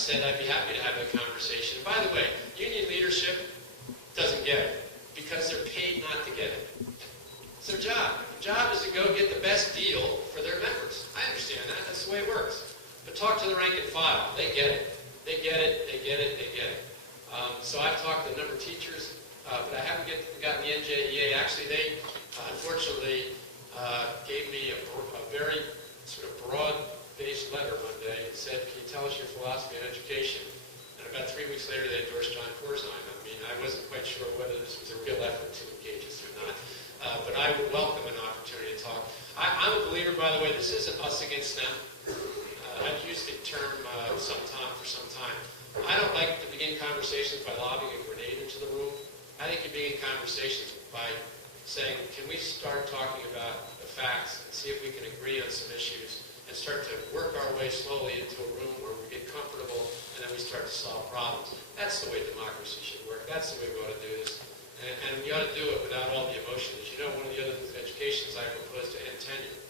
said I'd be happy to have that conversation. And by the way, union leadership doesn't get it because they're paid not to get it. It's their job. Their job is to go get the best deal for their members. I understand that. That's the way it works. But talk to the rank and file. They get it. They get it. They get it. They get it. So I've talked to a number of teachers, but I haven't gotten the NJEA. Actually, they unfortunately gave me a very sort of broad-based letter one day and said, "Can you tell us your philosophy on education?" And about 3 weeks later, they endorsed John Corzine. I mean, I wasn't quite sure whether this was a real effort to engage us or not, but I would welcome an opportunity to talk. I'm a believer, by the way, this isn't us against them. I've used the term for some time. I don't like to begin conversations by lobbing a grenade into the room. I think you begin conversations by saying, can we start talking about the facts and see if we can agree on some issues and start to work our way slowly into a room where we get comfortable and then we start to solve problems. That's the way democracy should work. That's the way we ought to do this. And we ought to do it without all the emotion. As you know, one of the other things in education is I propose to end tenure.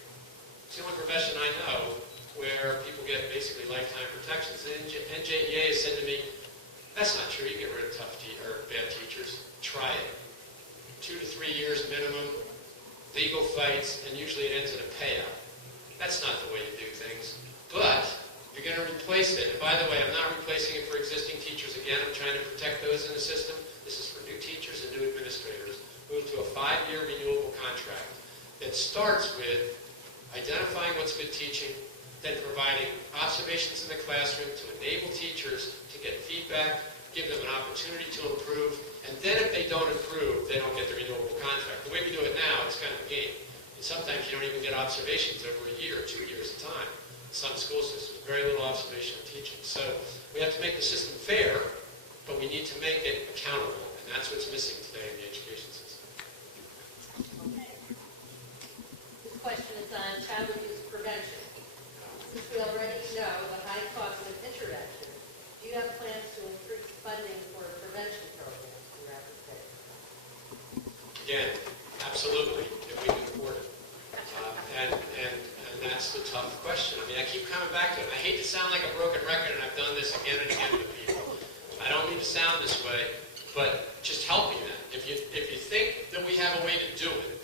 It's the only profession I know where people get basically lifetime protections. The NJEA has said to me, that's not true. You get rid of bad teachers. Try it. 2 to 3 years minimum, legal fights, and usually it ends in a payout. That's not the way you do things. But you're going to replace it. And by the way, I'm not replacing it for existing teachers again. I'm trying to protect those in the system. This is for new teachers and new administrators. Move to a 5-year renewable contract that starts with identifying what's good teaching, then providing observations in the classroom to enable teachers to get feedback, give them an opportunity to improve, and then if they don't improve, they don't get the renewable contract. The way we do it now, it's kind of a game. And sometimes you don't even get observations over a year or 2 years at a time. In some school systems, very little observation of teaching. So we have to make the system fair, but we need to make it accountable, and that's what's missing today in the education system. Okay. This question is on child abuse prevention. Since we already know the high cost of intervention, do you have plans to increase funding for prevention programs throughout the state? Again, absolutely, if we can afford it. And that's the tough question. I mean, I keep coming back to it. I hate to sound like a broken record, and I've done this again and again with people. I don't mean to sound this way, but just help me then. If you think that we have a way to do it,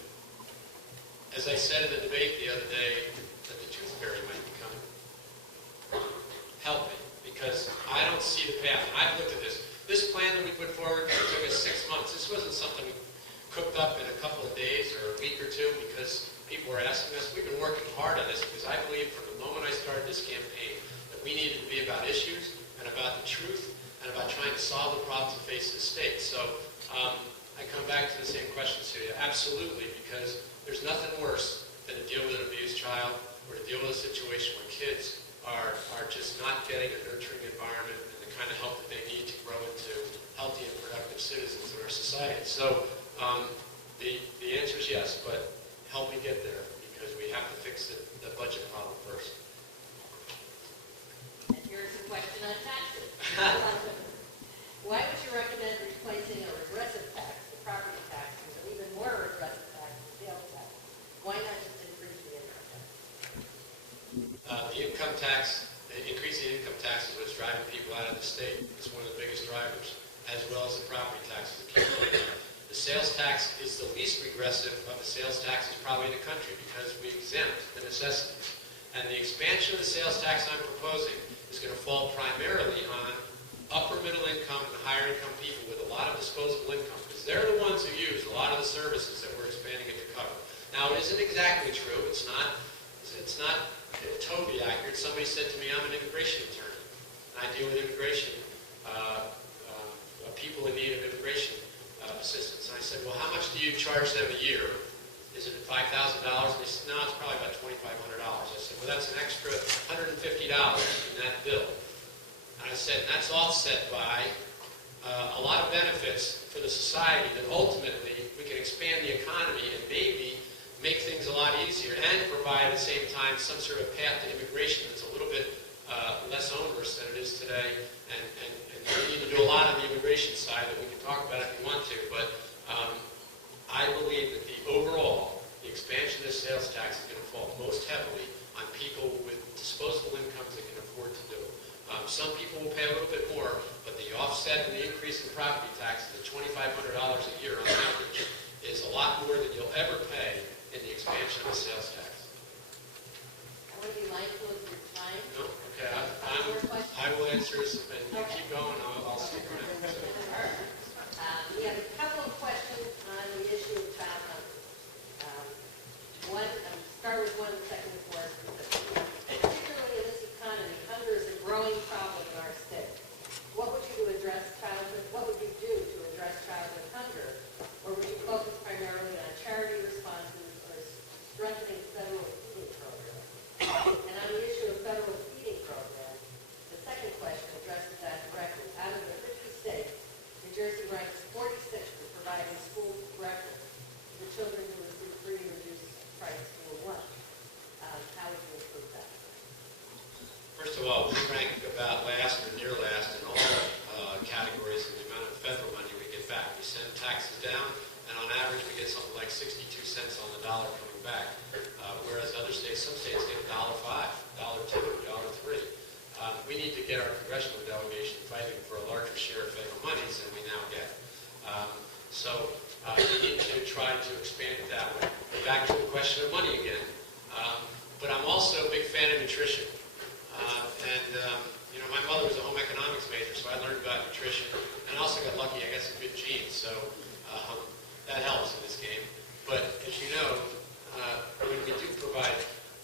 as I said in the debate the other day, that the tooth fairy might be coming. Help me, because I don't see the path. And I've looked at this. This plan that we put forward took us 6 months. This wasn't something we cooked up in a couple of days or a week or two because people were asking us. We've been working hard on this because I believe from the moment I started this campaign that we needed to be about issues and about the truth and about trying to solve the problems that face the state. So I come back to the same question, Celia. Absolutely, because there's nothing worse than to deal with an abused child or to deal with a situation where kids are just not getting a nurturing environment and the kind of help that they need to grow into healthy and productive citizens in our society. So the answer is yes, but help me get there because we have to fix the budget problem first. And here's a question on taxes. Why would you recommend replacing a regressive tax, the property tax, with an even more regressive tax, the sales tax? Why not just increase the income tax? The income tax, increasing income tax is what's driving people out of the state. It's one of the biggest drivers, as well as the property taxes. The sales tax is the least regressive of the sales taxes probably in the country because we exempt the necessities. And the expansion of the sales tax I'm proposing is going to fall primarily on upper middle income and higher income people with a lot of disposable income because they're the ones who use a lot of the services that we're expanding it to cover. Now, it isn't exactly true. It's not totally accurate. Somebody said to me, I'm an immigration attorney, and I deal with immigration, people in need of immigration assistance. And I said, well, how much do you charge them a year? Is it $5,000? And they said, no, it's probably about $2,500. I said, well, that's an extra $150 in that bill. And I said, and that's offset by a lot of benefits for the society that ultimately we can expand the economy and maybe make things a lot easier and provide at the same time some sort of path to immigration that's a little bit less onerous than it is today. And we need to do a lot on the immigration side that we can talk about if you want to. But I believe that the expansion of the sales tax is going to fall most heavily on people with disposable incomes that can afford to do it. Some people will pay a little bit more, but the offset and the increase in property taxes of $2,500 a year on average is a lot more than you'll ever pay in the expansion of the sales tax. I want to be mindful of your time. No? Okay, More questions? I will answer this, and you keep going, I'll stick around. So. We have a couple of questions on the issue of child hunger. One, start with one, second with more specific. Particularly in this economy, hunger is a growing problem in our state. What would you do to address childhood? What would you do to address childhood hunger? Or would you focus primarily on charity responses or strengthening federal feeding programs? And on the issue of federal feeding programs, the second question addresses that directly. Out of the 50 states, New Jersey ranks 46th for providing school breakfast for children who receive free or reduced price school lunch. How would you improve that? First of all, we rank about last or near last in all categories in the amount of federal money we get back. We send taxes down, and on average we get something like 62 cents on the dollar coming back, whereas other states, some states get $1.05, $1.02, $1.03. We need to get our congressional delegation fighting for a larger share of federal monies than we now get. So we need to try to expand it that way. Back to the question of money again. But I'm also a big fan of nutrition. You know, my mother was a home economics major, so I learned about nutrition. And I also got lucky, I got some good genes, so that helps in this game. But as you know, when we do provide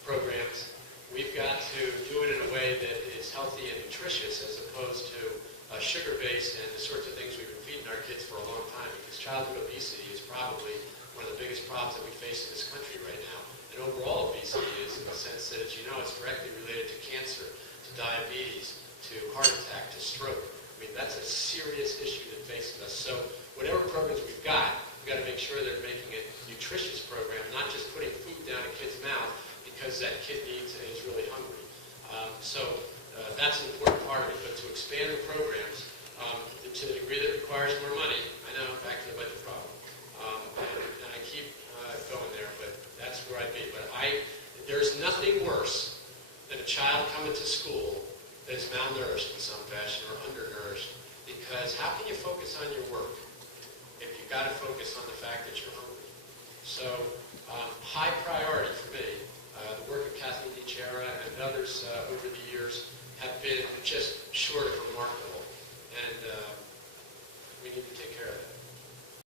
programs, we've got to do it in a way that is healthy and nutritious as opposed to sugar-based and the sorts of things we've been feeding our kids for a long time, because childhood obesity is probably one of the biggest problems that we face in this country right now. And overall obesity is, in the sense that, as you know, it's directly related to cancer, to diabetes, to heart attack, to stroke. I mean, that's a serious issue that faces us. So whatever programs we've got to make sure they're making it a nutritious program, not just putting food down a kid's mouth because that kid needs and is really hungry. That's an important part of it. But to expand the programs to the degree that it requires more money, I know, back to the budget problem. And I keep going there, but that's where I'd be. But there's nothing worse than a child coming to school that's malnourished in some fashion or undernourished, because how can you focus on your work if you've got to focus on the fact that you're hungry? So high priority for me, the work of Kathleen DiChiara and others over the years have been just short of remarkable, and we need to take